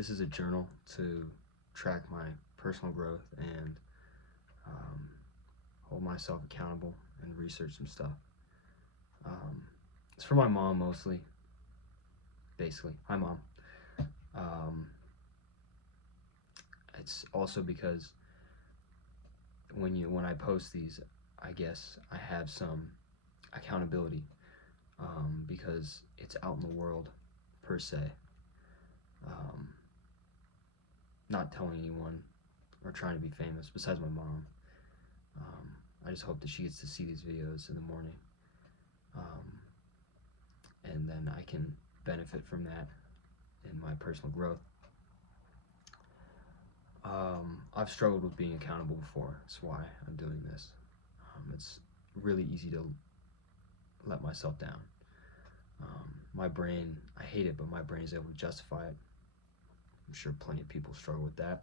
this as a journal to track my personal growth and um, hold myself accountable and research some stuff. Um, it's for my mom mostly, basically. Hi, Mom. Um, it's also because when I post these, I guess I have some accountability because it's out in the world per se. Um, not telling anyone or trying to be famous besides my mom. Um, I just hope that she gets to see these videos in the morning, um, and then I can benefit from that in my personal growth. I've struggled with being accountable before. That's why I'm doing this. It's really easy to let myself down. My brain, I hate it, but my brain is able to justify it. I'm sure plenty of people struggle with that.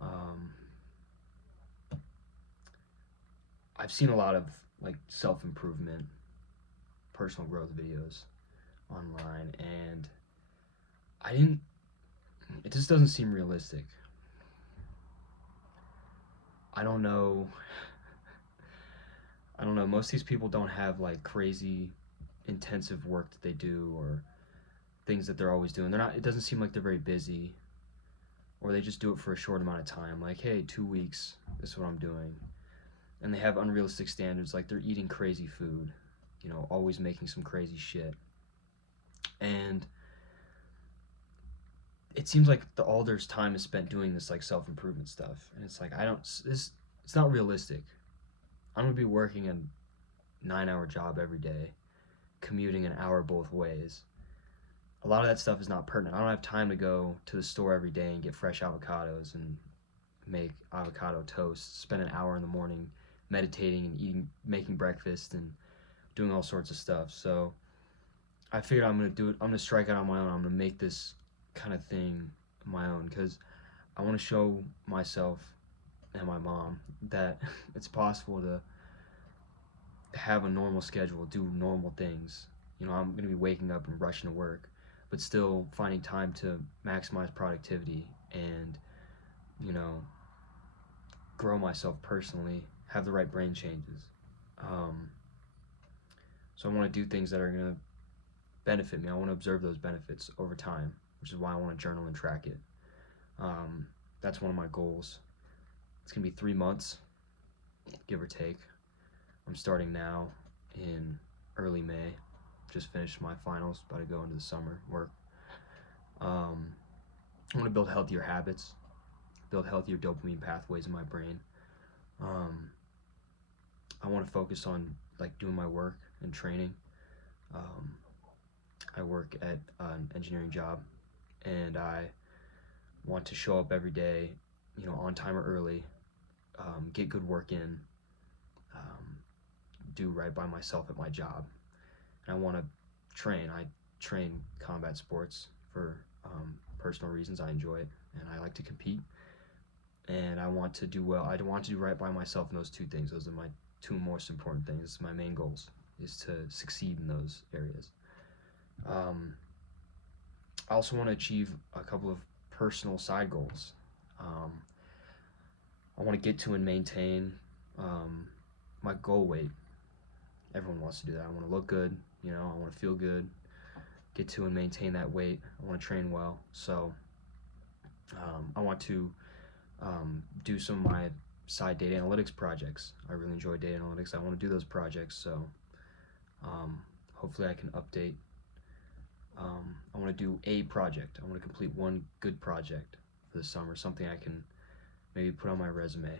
Um, I've seen a lot of like self-improvement, personal growth videos online, and I didn't. It just doesn't seem realistic. I don't know. I don't know. Most of these people don't have like crazy, intensive work that they do or things that they're always doing. They're not. It doesn't seem like they're very busy, or they just do it for a short amount of time. Like, hey, 2 weeks. This is what I'm doing, and they have unrealistic standards. Like they're eating crazy food, always making some crazy shit, and it seems like all their time is spent doing this like self-improvement stuff, and it's like I don't. This It's not realistic. I'm gonna be working a 9-hour job every day, commuting an hour both ways. A lot of that stuff is not pertinent. I don't have time to go to the store every day and get fresh avocados and make avocado toast, spend an hour in the morning meditating and eating, making breakfast and doing all sorts of stuff. So I figured I'm gonna do it. I'm gonna strike out on my own. I'm gonna make this kind of thing my own because I want to show myself and my mom that it's possible to have a normal schedule, do normal things. I'm gonna be waking up and rushing to work, but still finding time to maximize productivity and you know grow myself personally, have the right brain changes. Um, so I want to do things that are gonna benefit me. I want to observe those benefits over time, which is why I want to journal and track it. Um, that's one of my goals. It's gonna be 3 months, give or take. I'm starting now in early May. Just finished my finals, about to go into the summer work. I want to build healthier habits, build healthier dopamine pathways in my brain. Um, I want to focus on like doing my work and training. Um, I work at an engineering job, and I want to show up every day, on time or early, get good work in, um, do right by myself at my job. And I want to train. I train combat sports for personal reasons. I enjoy it, and I like to compete. And I want to do well. I want to do right by myself in those two things. Those are my two most important things. My main goals is to succeed in those areas. Um, I also want to achieve a couple of personal side goals. Um, I want to get to and maintain my goal weight. Everyone wants to do that. I want to look good. I want to feel good. Get to and maintain that weight. I want to train well. So I want to do some of my side data analytics projects. I really enjoy data analytics. I want to do those projects. So hopefully I can update. I want to do a project. I want to complete one good project for the summer, something I can maybe put on my resume.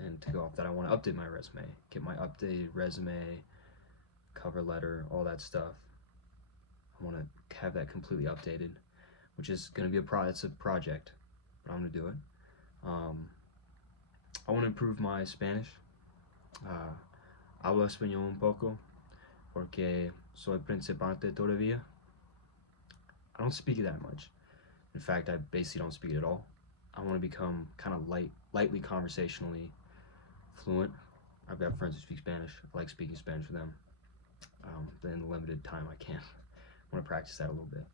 And to go off that, I want to update my resume, get my updated resume, cover letter, all that stuff. I want to have that completely updated, which is going to be it's a project, but I'm going to do it. I want to improve my Spanish. Hablo español un poco porque soy principiante todavía. I don't speak it that much. In fact, I basically don't speak it at all. I want to become kind of lightly conversationally fluent. I've got friends who speak Spanish. I like speaking Spanish with them. But in the limited time I can. I want to practice that a little bit.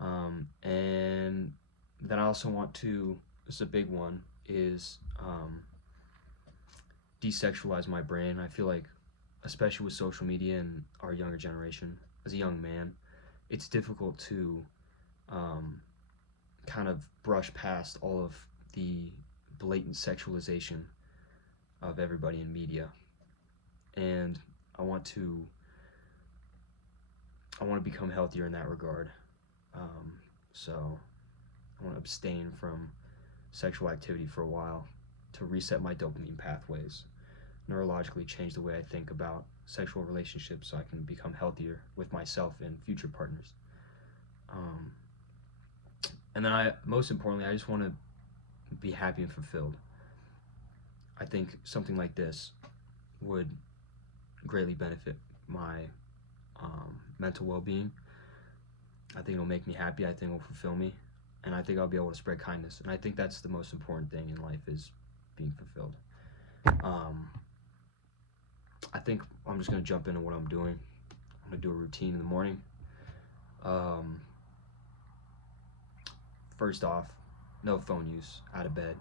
And then I also want to, this is a big one, is desexualize my brain. I feel like, especially with social media and our younger generation, as a young man, it's difficult to um, kind of brush past all of the blatant sexualization of everybody in media. And I want to I want to become healthier in that regard. Um, so I want to abstain from sexual activity for a while to reset my dopamine pathways, neurologically change the way I think about sexual relationships so I can become healthier with myself and future partners. Um, and then most importantly, I just want to be happy and fulfilled. I think something like this would greatly benefit my mental well-being. I think it'll make me happy. I think it'll fulfill me, and I think I'll be able to spread kindness. And I think that's the most important thing in life is being fulfilled. Um, I think I'm just gonna jump into what I'm doing. I'm gonna do a routine in the morning. Um, First off, no phone use out of bed.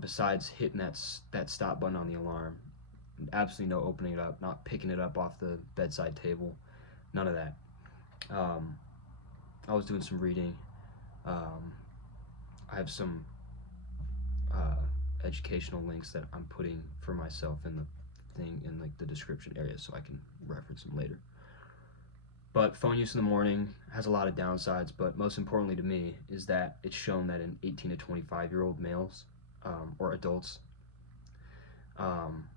Besides hitting that stop button on the alarm, absolutely no opening it up, not picking it up off the bedside table, none of that. Um, I was doing some reading. Um, I have some uh, educational links that I'm putting for myself in the thing in like the description area so I can reference them later. But phone use in the morning has a lot of downsides, but most importantly to me is that it's shown that in 18 to 25-year-old males or adults,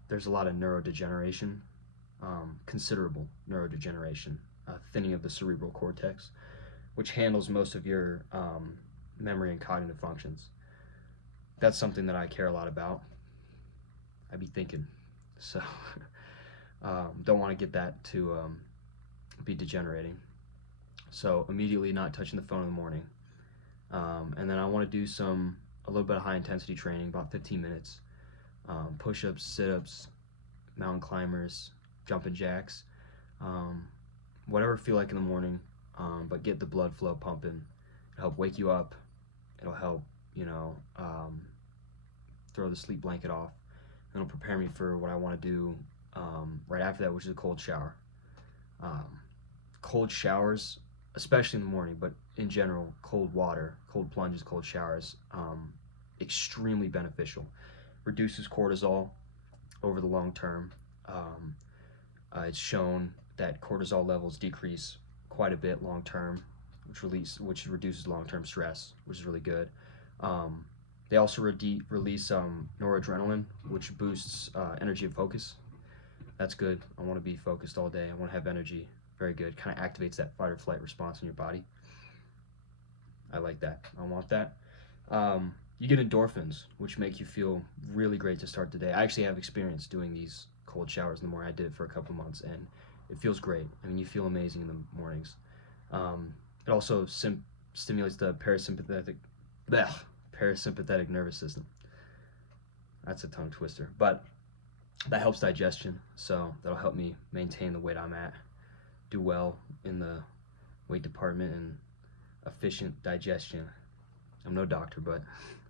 there's a lot of neurodegeneration, considerable neurodegeneration, thinning of the cerebral cortex, which handles most of your memory and cognitive functions. That's something that I care a lot about. I be thinking, so don't want to get that to be degenerating. So immediately not touching the phone in the morning, and then I want to do a little bit of high intensity training, about 15 minutes, push-ups, sit-ups, mountain climbers, jumping jacks, um, whatever I feel like in the morning, but get the blood flow pumping. It'll help wake you up. It'll help, throw the sleep blanket off. It'll prepare me for what I want to do right after that, which is a cold shower. Um, Cold showers, especially in the morning, but in general, cold water, cold plunges, cold showers, extremely beneficial. Reduces cortisol over the long term. Um, it's shown that cortisol levels decrease quite a bit long term, which reduces long term stress, which is really good. Um, they also release noradrenaline, which boosts energy and focus. That's good. I want to be focused all day. I want to have energy. Very good. Kind of activates that fight or flight response in your body. I like that. I want that. You get endorphins, which make you feel really great to start the day. I actually have experience doing these cold showers in the morning. I did it for a couple months, and it feels great. I mean, you feel amazing in the mornings. It also stimulates the parasympathetic nervous system. That's a tongue twister, but that helps digestion, so that'll help me maintain the weight I'm at, do well in the weight department, and efficient digestion. I'm no doctor, but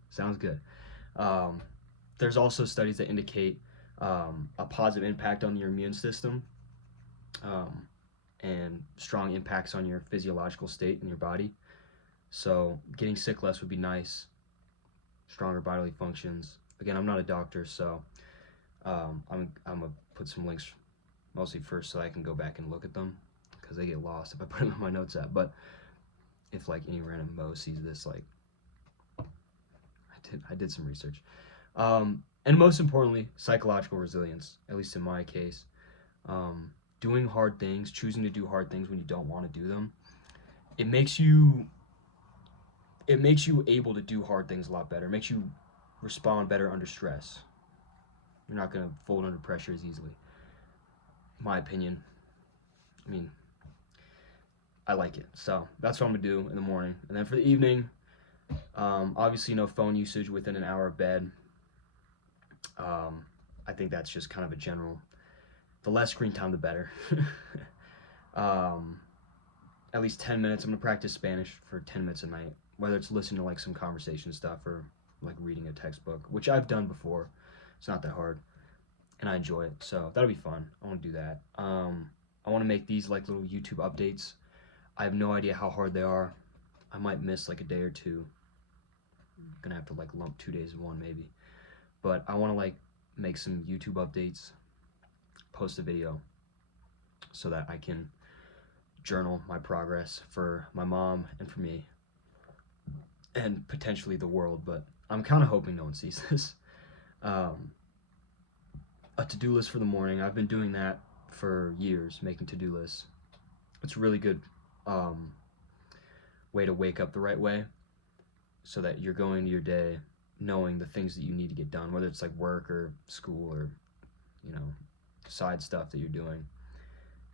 sounds good. Um, there's also studies that indicate a positive impact on your immune system um, and strong impacts on your physiological state in your body. So getting sick less would be nice. Stronger bodily functions. Again, I'm not a doctor, so I'm gonna put some links mostly first so I can go back and look at them because they get lost if I put them in my notes app. But if like any random Mo sees this, like I did some research. And most importantly, psychological resilience. At least in my case, doing hard things, choosing to do hard things when you don't want to do them, it makes you able to do hard things a lot better. It makes you respond better under stress. You're not gonna fold under pressure as easily. My opinion. I mean, I like it. So that's what I'm gonna do in the morning. And then for the evening, obviously no phone usage within an hour of bed. I think that's just kind of a general. The less screen time, the better. um, at least 10 minutes. I'm gonna practice Spanish for 10 minutes a night, whether it's listening to like some conversation stuff or like reading a textbook, which I've done before. It's not that hard, and I enjoy it. So that'll be fun. I want to do that. I want to make these like little YouTube updates. I have no idea how hard they are. I might miss like a day or two. I'm gonna have to like lump 2 days in one maybe. But I want to like make some YouTube updates, post a video, so that I can journal my progress for my mom and for me, and potentially the world. But I'm kind of hoping no one sees this. A to-do list for the morning. I've been doing that for years, making to-do lists. It's a really good way to wake up the right way, so that you're going to your day knowing the things that you need to get done, whether it's like work or school or, you know, side stuff that you're doing.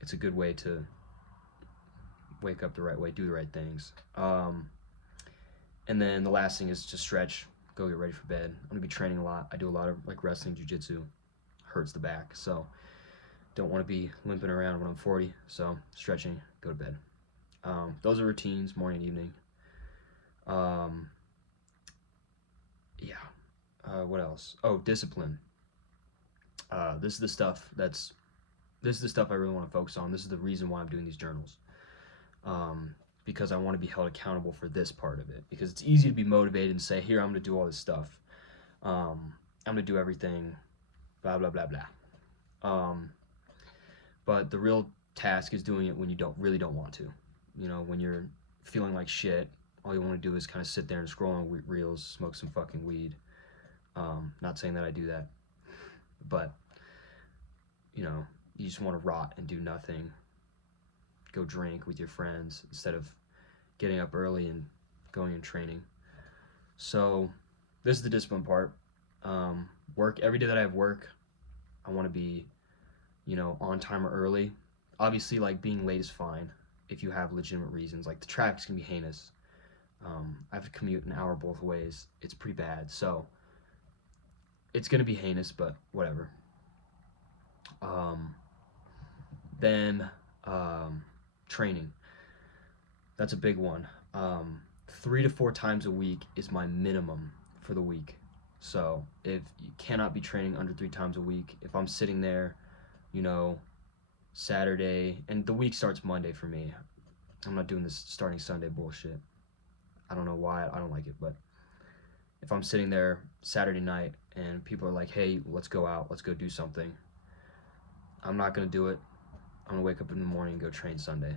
It's a good way to wake up the right way, do the right things. And then the last thing is to stretch, go get ready for bed. I'm gonna be training a lot. I do a lot of like wrestling, jiu-jitsu. Hurts the back, so don't want to be limping around when I'm 40. So stretching, go to bed. Those are routines, morning and evening. What else? Oh, discipline. This is the stuff I really want to focus on. This is the reason why I'm doing these journals. Because I want to be held accountable for this part of it. Because it's easy to be motivated and say, here, I'm going to do all this stuff. I'm going to do everything, blah, blah, blah, blah. But the real task is doing it when you really don't want to. You know, when you're feeling like shit, all you want to do is kind of sit there and scroll on reels, smoke some fucking weed. Not saying that I do that, but, you know, you just want to rot and do nothing. Go drink with your friends instead of getting up early and going and training. So this is the discipline part. Work, every day that I have work, I want to be, you know, on time or early. Obviously, like, being late is fine if you have legitimate reasons. Like, the traffic's gonna be heinous. I have to commute an hour both ways. It's pretty bad. So it's gonna be heinous, but whatever. Then training. That's a big one. 3 to 4 times a week is my minimum for the week. So if you cannot be training under 3 times a week, if I'm sitting there, you know, Saturday, and the week starts Monday for me. I'm not doing this starting Sunday bullshit. I don't know why, I don't like it, but if I'm sitting there Saturday night and people are like, hey, let's go out, let's go do something, I'm not gonna do it. I'm gonna wake up in the morning and go train Sunday,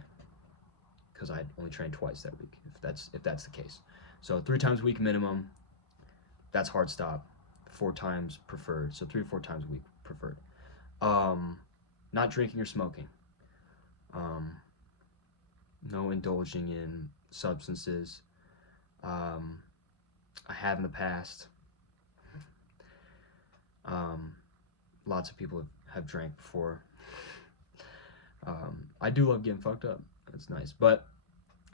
because I only train twice that week, if that's the case. So 3 times a week minimum, that's hard stop. 4 times preferred, so 3 to 4 times a week preferred. Not drinking or smoking. No indulging in substances. I have in the past. Lots of people have drank before. I do love getting fucked up. That's nice. But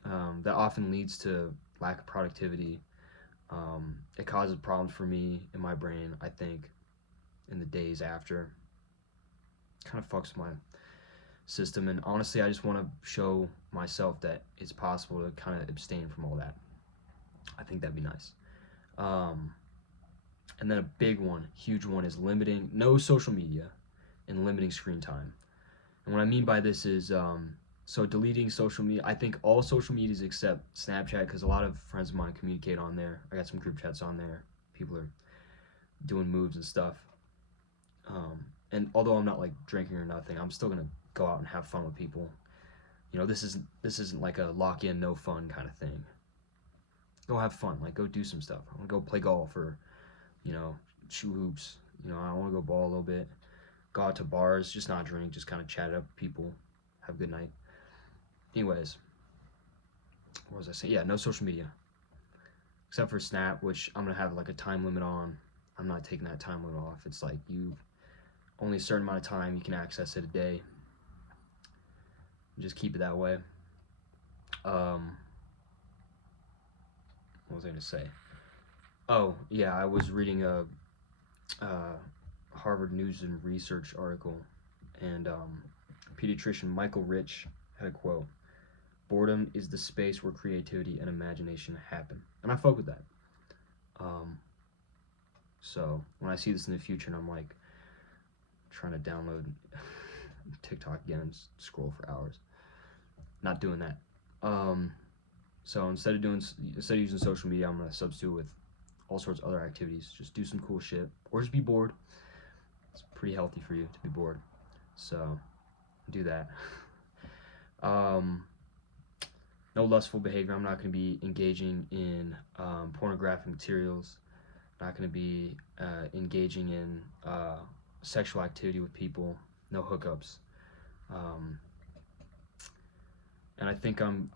that often leads to lack of productivity. It causes problems for me in my brain, I think, in the days after. Kind of fucks my system, and honestly, I just want to show myself that it's possible to kind of abstain from all that. I think that'd be nice. And then a big one, huge one, is limiting no social media and limiting screen time. And what I mean by this is, so deleting social media. I think all social medias except Snapchat, because a lot of friends of mine communicate on there. I got some group chats on there. People are doing moves and stuff. And although I'm not like drinking or nothing, I'm still gonna go out and have fun with people. You know, this isn't like a lock in, no fun kind of thing. Go have fun, like go do some stuff. I want to go play golf or, you know, shoot hoops. You know, I want to go ball a little bit. Go out to bars, just not drink, just kind of chat up with people, have a good night. Anyways, what was I saying? Yeah, no social media, except for Snap, which I'm gonna have like a time limit on. I'm not taking that time limit off. It's like you only a certain amount of time you can access it a day. Just keep it that way. What was I gonna say? Oh yeah, I was reading a Harvard News and Research article, and pediatrician Michael Rich had a quote boredom is the space where creativity and imagination happen. And I fuck with that. Um, so when I see this in the future and I'm like trying to download TikTok again and scroll for hours, not doing that. Um, so instead of using social media, I'm gonna substitute with all sorts of other activities. Just do some cool shit, or just be bored. It's pretty healthy for you to be bored. So do that. Um, no lustful behavior. I'm not going to be engaging in pornographic materials. Not going to be engaging in sexual activity with people. No hookups. Um, and I think I'm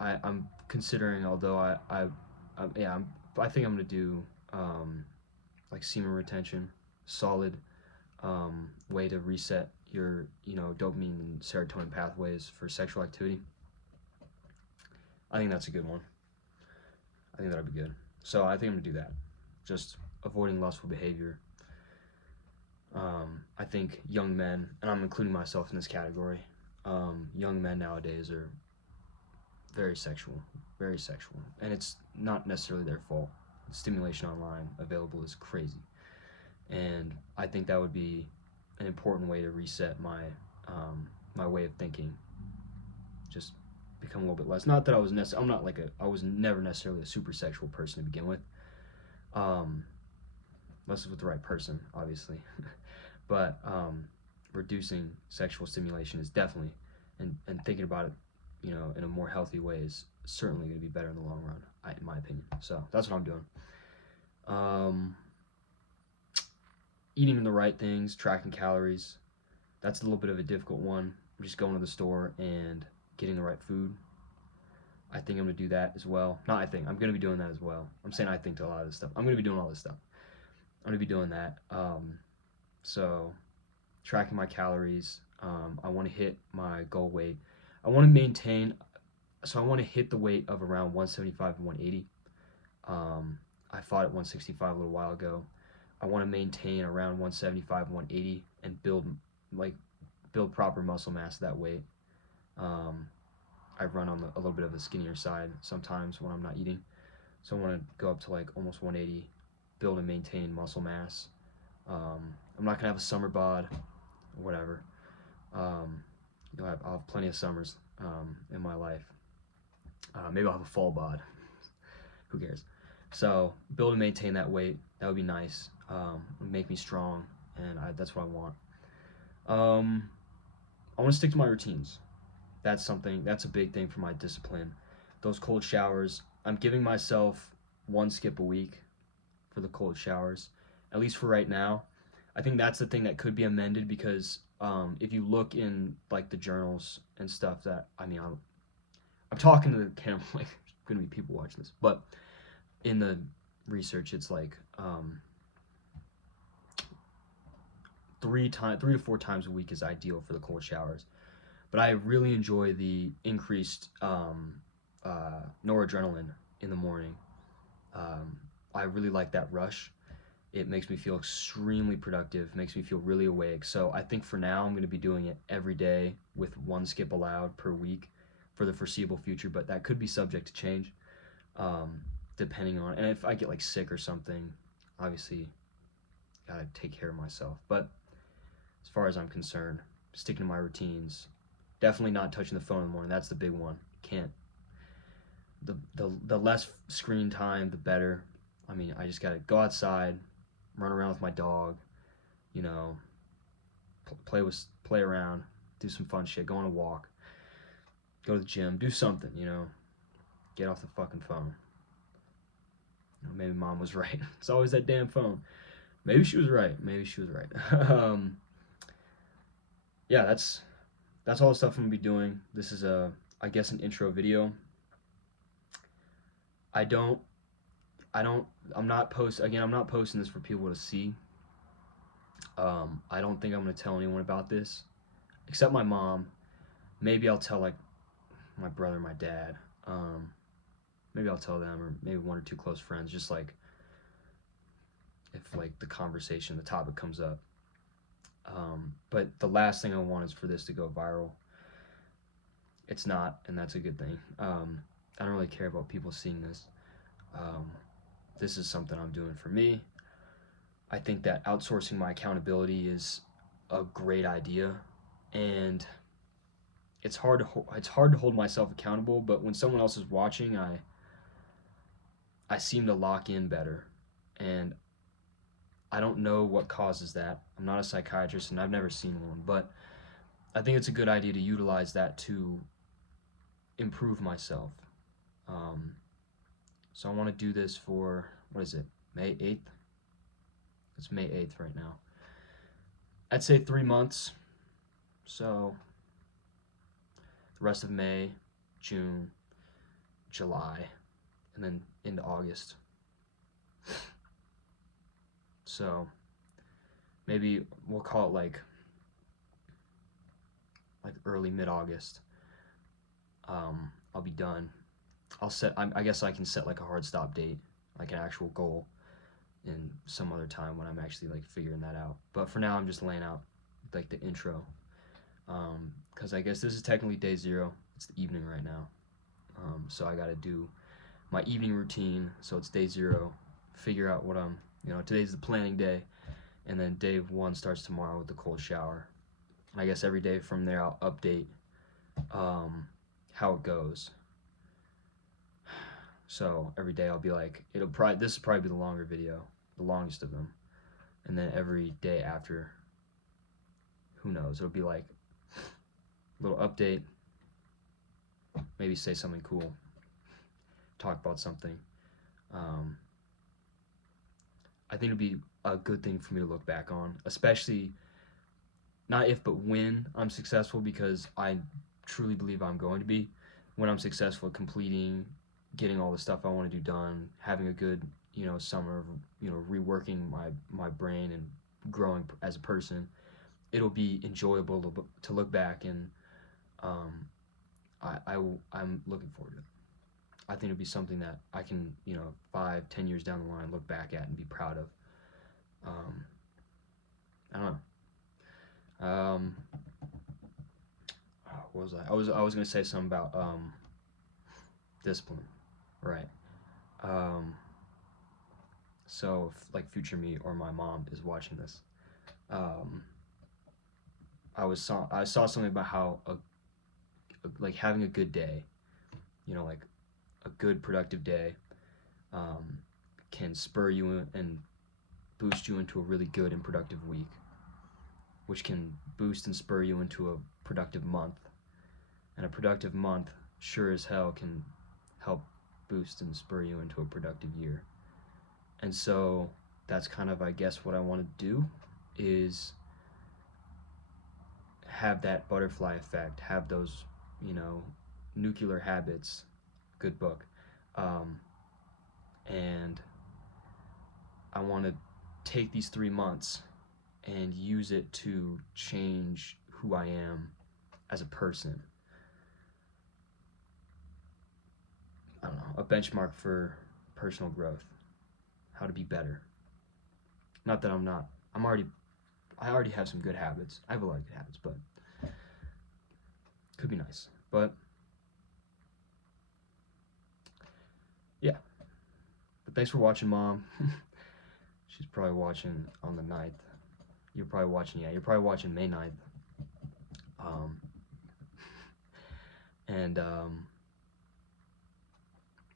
considering, although I think I'm going to do like semen retention, solid way to reset your dopamine and serotonin pathways for sexual activity. I think that's a good one. I think that'll be good. So I think I'm gonna do that. Just avoiding lustful behavior. I think young men, and I'm including myself in this category, young men nowadays are very sexual, and it's not necessarily their fault. The stimulation online available is crazy, and I think that would be an important way to reset my way of thinking. Just become a little bit less. Not that I was never necessarily a super sexual person to begin with. Unless it's with the right person, obviously. But reducing sexual stimulation is definitely, and thinking about it, in a more healthy way is certainly going to be better in the long run, in my opinion. So that's what I'm doing. Eating the right things, tracking calories. That's a little bit of a difficult one. I'm just going to the store and getting the right food. I think I'm going to do that as well. Not I think. I'm going to be doing that as well. I'm saying I think to a lot of this stuff. I'm going to be doing all this stuff. I'm going to be doing that. So, tracking my calories. I want to hit my goal weight. I want to maintain. So, I want to hit the weight of around 175 and 180. I fought at 165 a little while ago. I want to maintain around 175 and 180 and build proper muscle mass at that weight. I run on a little bit of the skinnier side sometimes when I'm not eating. So I want to go up to like almost 180, build and maintain muscle mass. I'm not gonna have a summer bod, or whatever. I'll have plenty of summers in my life. Maybe I'll have a fall bod. Who cares? So build and maintain that weight. That would be nice. Make me strong, and that's what I want. I want to stick to my routines. That's a big thing for my discipline. Those cold showers, I'm giving myself one skip a week for the cold showers, at least for right now. I think that's the thing that could be amended because if you look in like the journals and stuff I'm talking to the camera like there's gonna be people watching this, but in the research it's like 3 to 4 times a week is ideal for the cold showers. But I really enjoy the increased noradrenaline in the morning. I really like that rush. It makes me feel extremely productive, makes me feel really awake. So I think for now I'm going to be doing it every day with one skip allowed per week for the foreseeable future, but that could be subject to change depending on, and if I get like sick or something, obviously gotta take care of myself. But as far as I'm concerned, sticking to my routines, definitely not touching the phone in the morning. That's the big one. Can't. The less screen time, the better. I mean, I just gotta go outside, run around with my dog, play around, do some fun shit, go on a walk, go to the gym, do something, get off the fucking phone. Maybe mom was right. It's always that damn phone. Maybe she was right. Yeah, that's all the stuff I'm gonna be doing. This is I guess an intro video. I'm not posting this for people to see. I don't think I'm gonna tell anyone about this, except my mom. Maybe I'll tell like my brother, my dad. Maybe I'll tell them, or maybe 1 or 2 close friends, just like if like the topic comes up. But the last thing I want is for this to go viral. it's not, and that's a good thing. I don't really care about people seeing this. Um, this is something I'm doing for me. I think that outsourcing my accountability is a great idea, and it's hard to hold myself accountable. But when someone else is watching, I seem to lock in better, and I don't know what causes that. I'm not a psychiatrist, and I've never seen one, but I think it's a good idea to utilize that to improve myself. Um, so I want to do this for, what is it, May 8th? It's May 8th right now. I'd say 3 months. So the rest of May, June, July, and then into August. So maybe we'll call it like early mid-August. I'll be done. I guess I can set like a hard stop date, like an actual goal, in some other time when I'm actually like figuring that out. But for now, I'm just laying out like the intro, because I guess this is technically day zero. It's the evening right now, so I got to do my evening routine. So it's day zero. Figure out what today's the planning day, and then day one starts tomorrow with the cold shower. And I guess every day from there I'll update how it goes. So every day I'll be like, this will probably be the longer video, the longest of them, and then every day after, who knows? It'll be like a little update, maybe say something cool, talk about something. Um, I think it'll be a good thing for me to look back on, especially not if but when I'm successful, because I truly believe I'm going to be. When I'm successful at completing, getting all the stuff I want to do done, having a good summer of reworking my brain and growing as a person, it'll be enjoyable to look back, and um, I'm looking forward to it. I think it'll be something that I can 5-10 years down the line look back at and be proud of. um, I don't know. What was I was gonna say something about discipline, right? Um, so if like future me or my mom is watching this, um, I saw something about how like having a good day, like a good productive day, um, can spur you and boost you into a really good and productive week, which can boost and spur you into a productive month, and a productive month sure as hell can help boost and spur you into a productive year. And so that's kind of, I guess, what I want to do is have that butterfly effect, have those, nuclear habits, good book. Um, and I want to take these 3 months and use it to change who I am as a person. I don't know, a benchmark for personal growth, how to be better. Not that I'm not, I already have some good habits. I have a lot of good habits, but could be nice. But yeah, but thanks for watching, Mom. She's probably watching on the 9th. You're probably watching May 9th. Um, and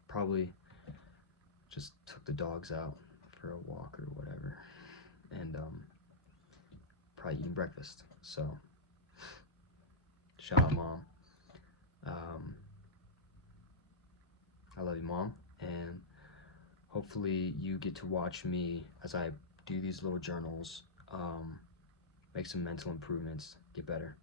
probably just took the dogs out for a walk or whatever, and probably eating breakfast. So shout out, Mom. um, I love you, Mom, and hopefully you get to watch me as I do these little journals, make some mental improvements, get better.